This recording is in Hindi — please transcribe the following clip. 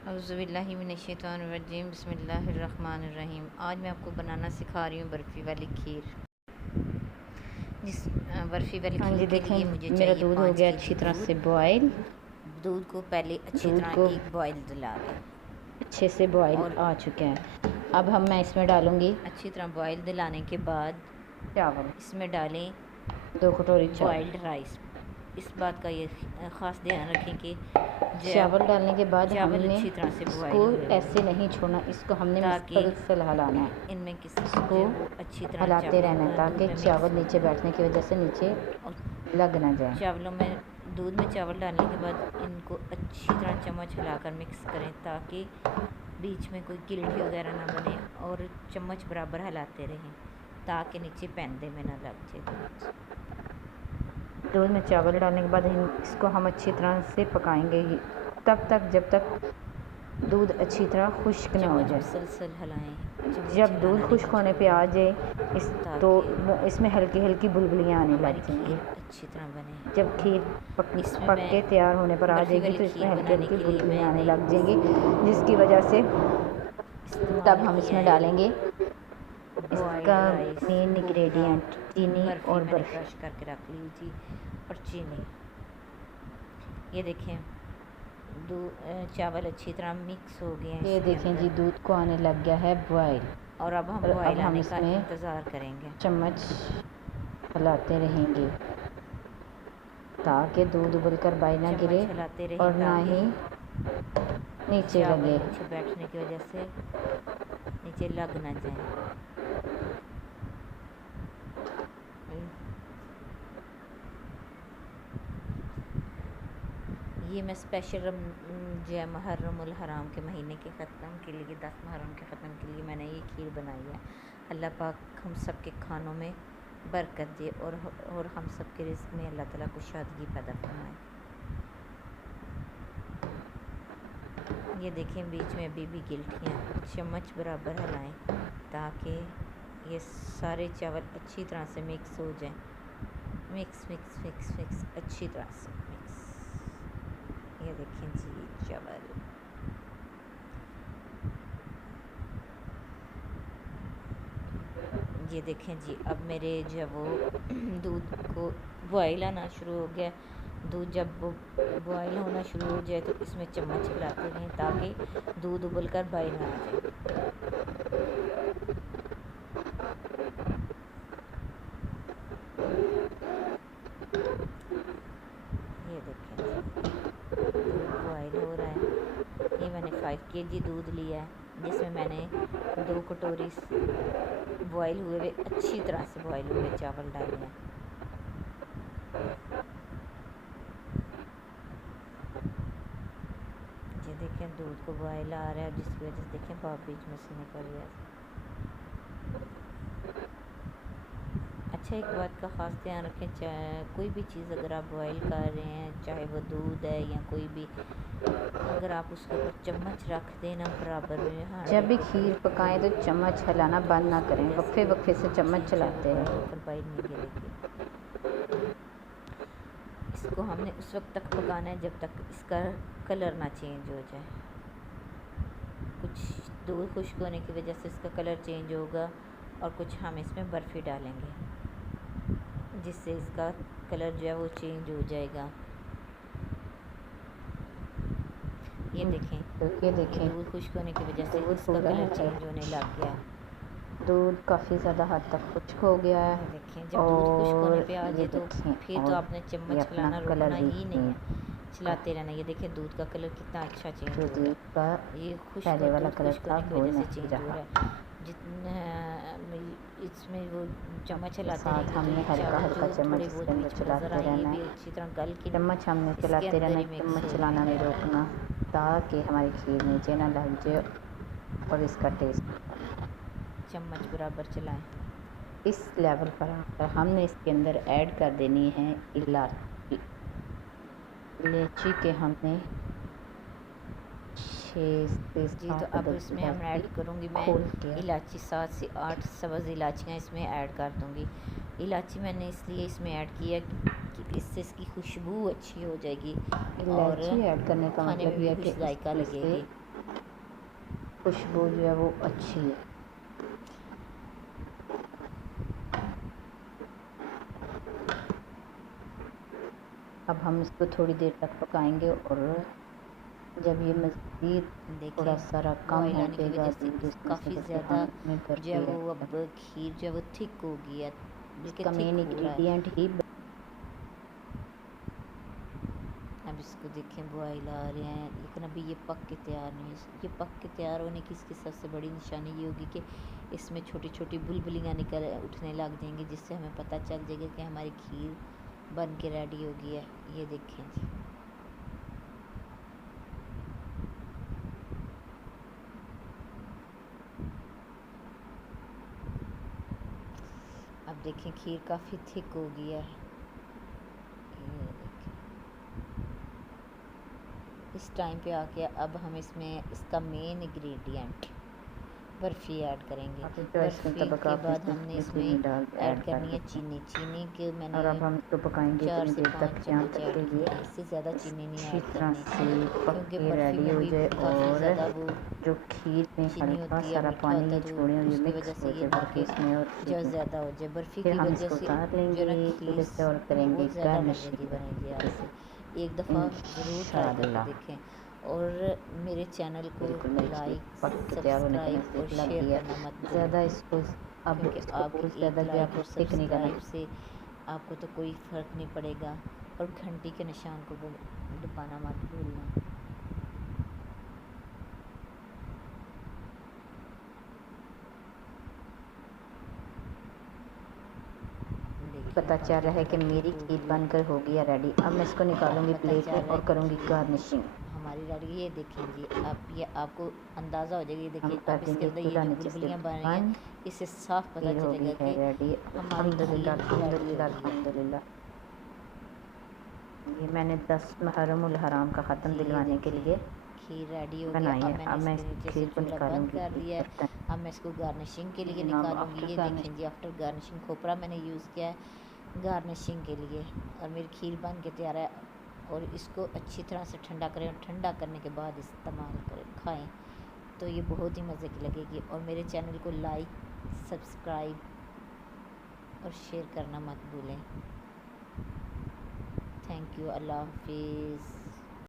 औज़ुबिल्लाहिमिनश्शैतानिर्रजीम बिस्मिल्लाहिर्रहमानिर्रहीम। आज मैं आपको बनाना सिखा रही हूँ बर्फ़ी वाली खीर। बर्फ़ी वाली हाँ खीर जी, के लिए देखें मुझे मेरा चाहिए दूध हो 5 गया केजी अच्छी तरह दूध। से बॉयल। दूध को पहले अच्छी दूध को तरह एक बॉयल दिला लें अच्छे से बॉयल और आ चुके हैं। अब मैं इसमें डालूंगी अच्छी तरह बॉयल दिलाने के बाद चावल, इसमें डालें 2 कटोरी चावल। Boiled rice. इस बात का ये ख़ास ध्यान रखें कि चावल डालने के बाद चावल हमने अच्छी तरह से इसको बॉयल हुए हों, ऐसे नहीं छोड़ना, इसको हमने ताकि मुसलसल हलाना है। इनमें इसको अच्छी तरह हलाते रहना है दूध ताकि में मिक्स चावल हो नीचे जाए। बैठने की वजह से नीचे और लग ना जाए। चावलों में दूध में चावल डालने के बाद इनको अच्छी तरह चम्मच हिलाकर मिक्स करें ताकि बीच में कोई गिलटी वगैरह ना बने, और चम्मच बराबर हिलाते रहें ताकि नीचे पैंदे में ना लग जाए। दूध में चावल डालने के बाद इसको हम अच्छी तरह से पकाएंगे तब तक जब तक दूध अच्छी तरह खुश्क ना हो चम्मच जाए। मुसलसल हिलाएं, जब दूध खुश्क होने पे आ जाए तो इसमें हल्की हल्की बुलबुलियाँ आने हमारी लग जाएंगी। खीर अच्छी तरह बने। जब खीर इसमें पक मैं के तैयार होने पर आ बर्फ़ी जाएगी वाली तो इसमें खीर हल्की बनाने हल्की के लिए बुलबुलियाँ आने मैंने लग जाएंगी, जिसकी वजह से तब इस्तेमाल हम किया इसमें है डालेंगे इसका बॉइल्ड राइस, मेन खोपरा, इंग्रेडिएंट चीनी बर्फ़ी और मैंने बर्फ़ी। क्रश करके रख ली थी, और चीनी। ये देखें चावल अच्छी तरह मिक्स हो गए हैं ये इसके देखें जी, अंदर, दूध को आने लग गया है बॉयल। और अब हम और अब बॉयल हम आने का इसमें इंतज़ार करेंगे। चम्मच हिलाते रहेंगे ताकि दूध उबलकर बाई ना गिरे चम्मच हिलाते रहें और ना ताकि ही नीचे चावल लगे। नीचे बैठने की वजह से नीचे लग ना जाए। ये मैं स्पेशल जो मुहर्रमुल हराम के महीने के ख़त्म के लिए, 10 मुहर्रम के ख़त्म के लिए मैंने ये खीर बनाई है। अल्लाह पाक हम सब के खानों में बरकत दे और हम सब के रिज़्क़ में अल्लाह ताला कुशादगी पैदा फरमाए। ये देखें बीच में अभी भी गिल्टियाँ, चम्मच बराबर हिलाएं ताकि ये सारे चावल अच्छी तरह से मिक्स हो जाएं। मिक्स मिक्स मिक्स मिक्स अच्छी तरह से मिक्स। ये देखें जी चावल, ये देखें जी अब मेरे जब वो दूध को बॉयल आना शुरू हो गया। दूध जब वो बॉयल होना शुरू हो जाए तो इसमें चम्मच हिलाते रहें ताकि दूध उबलकर बाहर ना आ जाए। ये देखें दूध बॉयल हो रहा है। ये मैंने 5 केजी दूध लिया है, जिसमें मैंने 2 कटोरी बॉयल हुए हुए अच्छी तरह से बॉयल हुए चावल डाले हैं। ये देखें दूध को बॉयल आ रहा है, जिसकी वजह से देखें भाप बीच में से निकल रहा है। अच्छा, एक बात का ख़ास ध्यान रखें, चाहे कोई भी चीज़ अगर आप बॉयल कर रहे हैं, चाहे वो दूध है या कोई भी, अगर आप उसके ऊपर चम्मच रख देना बराबर में, हाँ, जब भी खीर पकाएं तो चम्मच हिलाना बंद ना करें, वक्फे वक्फे से चम्मच चलाते रहें। ऊपर बाहर नहीं गिरेगी। इसको हमने उस वक्त तक पकाना है जब तक इसका कलर ना चेंज हो जाए। कुछ दूध खुश्क होने की वजह से इसका कलर चेंज होगा, और कुछ हम इसमें बर्फ़ी डालेंगे जिससे इसका कलर जो है वो चेंज हो जाएगा। ये देखें दूध खुश्क होने की वजह से इसका कलर चेंज होने लग गया। दूध काफ़ी ज़्यादा हद तक खुश्क हो गया है। देखें जब दूध खुश्क होने पे आ जाए तो फिर तो आपने ये चम्मच अपना हिलाना कलर रोकना ही नहीं है, देखिए, चलाते रहना। ये देखें दूध का कलर कितना अच्छा चेंज हो रहा दूध का है। ये पहले वाला दूध कलर खुश्क था होने की वो वजह से नहीं चेंज हो रहा। रहा है। जितना इसमें वो चम्मच चलाते साथ रहेंगे हमने तो ये हल्का चावल हल्का जो चम्मच थोड़े बहुत इसके अंदर बीच में नज़र चलाते आए, ये रहना भी है। अच्छी तरह गल के चम्मच हमने इसके चलाते अंदर रहना, ही मिक्स चम्मच हो चलाना नहीं जाएंगे। रोकना ताकि हमारी खीर नीचे ना लग जाए और इसका टेस्ट। चम्मच बराबर चलाएं। इस लेवल पर आकर हमने इसके अंदर ऐड कर देनी है इलायची। इलायची के हमने 6 से जी, तो 7 अब इसमें हम ऐड करूँगी मैं खोल के इलायची, 7 से 8 सब्ज़ इलायचियाँ इसमें ऐड कर दूँगी। इलायची मैंने इसलिए इसमें ऐड किया कि इससे इसकी खुशबू अच्छी हो जाएगी और इलायची ऐड करने का खाने में मतलब भी यह कुछ कि जायका इससे लगेगी। खुशबू जो है वो अच्छी है। अब हम इसको थोड़ी देर तक पकाएंगे और जब ये मज़ीद थोड़ा देखें सारा कम बॉयल हो आने की जाएगा वजह से दूध इसमें से काफ़ी तो फिर ज़्यादा हम इसमें जो है बर्फ़ी वो ऐड अब करें। खीर जो है वो थिक हो गई है, बल्कि इसका थिक मेन हो रहा है। इंग्रेडिएंट ही अब इसको देखें बॉयल आ रहे हैं, लेकिन अभी ये पक के तैयार नहीं है। ये पक के तैयार होने की इसकी सबसे बड़ी निशानी ये होगी कि इसमें छोटी छोटी बुलबुलियाँ निकल उठने लग जाएंगी, जिससे हमें पता चल जाएगा कि हमारी खीर बन के रेडी हो गई है। ये देखें जी, अब देखें खीर काफ़ी थिक हो गई है। ये देखें, इस टाइम पे आके अब हम इसमें इसका मेन इंग्रेडिएंट बर्फ़ी ऐड करेंगे। अपनी चॉइस के बर्फ़ी मुताबिक के आप बाद हमने इसमें इसमें चीनी डाल ऐड ऐड कर करनी है सकते हैं। चीनी। चीनी के मैंने और अब हम इसको पकाएंगे 4 इतनी से देर 5 तक यहाँ चम्मच तक ऐड कि किए ये हैं, इससे ज़्यादा चीनी नहीं अच्छी ऐड तरह करनी, से पक क्योंकि के बर्फ़ी रेडी में हो भी जाए काफ़ी और ज़्यादा वो जो खीर में चीनी हल्का होती है, सारा मीठा पानी होता ये है, तो छोड़े और ये उसकी मिक्स वजह से हो ये जाए ना बर्फ़ी कि इसमें और जो ठीक है। ज़्यादा हो जाए। बर्फ़ी फिर की हम वजह इसको से उतार जो ना लेंगे खीर चूल्हे से और करेंगे बहुत ज़्यादा मज़े की गार्निशिंग बनेगी। आपसे एक दफ़ा ज़रूर ट्राई करके इंशाअल्लाह। देखें और मेरे चैनल को बिल्कुल मेरी खीर लाइक, पक के तैयार होने का सब्सक्राइब और नज़दीक लग शेयर गई है। करना मत भूलें, ज़्यादा इसको अब क्योंकि इसको आपके बहुत एक ज़्यादा जो है लाइक आपको और थिक नहीं करना। सब्सक्राइब से आपको तो कोई फ़र्क नहीं पड़ेगा, और घंटी के निशान को दबाना मत भूलना। देखिए पता पक चल के रहा है कि बड़ा मेरी थिक हो खीर गई है। बनकर हो गई है रेडी। अब मैं इसको निकालूंगी पता प्लेट चल में रहा है और कि करूंगी खीर गार्निशिंग। हमारी रेडी। ये देखें जी, आप ये आपको अंदाज़ा हो जाएगा। ये हम देखिए कर अब इसके देंगे अंदर ये चूल्हा जो नीचे से बुलबुलियाँ बन रही हैं, बंद। इससे साफ पता खीर हो चलेगा गई है कि रेडी। हमारी खीर अल्हम्दुलिल्लाह रेडी हो अल्हम्दुलिल्लाह गई है। अल्हम्दुलिल्लाह। ये मैंने 10 मुहर्रम उल हराम का ख़त्म जी ये दिलवाने के लिए देखें खीर रेडी हो गया। बनाई अब है। मैंने अब मैं इसके इस नीचे से खीर को चूल्हा बंद निकालूंगी कर एक दिया है। बर्तन। अब मैं इसको गार्निशिंग के लिए जनाब निकालूंगी। आफ्टर ये गार्निश देखें जी, आफ्टर गार्निशिंग खोपरा मैंने यूज़ किया है गार्निशिंग के लिए, और मेरी खीर बन के तैयार है। और इसको अच्छी तरह से ठंडा करें, और ठंडा करने के बाद इस्तेमाल करें, खाएं, तो ये बहुत ही मज़े की लगेगी। और मेरे चैनल को लाइक, सब्सक्राइब और शेयर करना मत भूलें। Thank you. अल्लाह हाफिज़।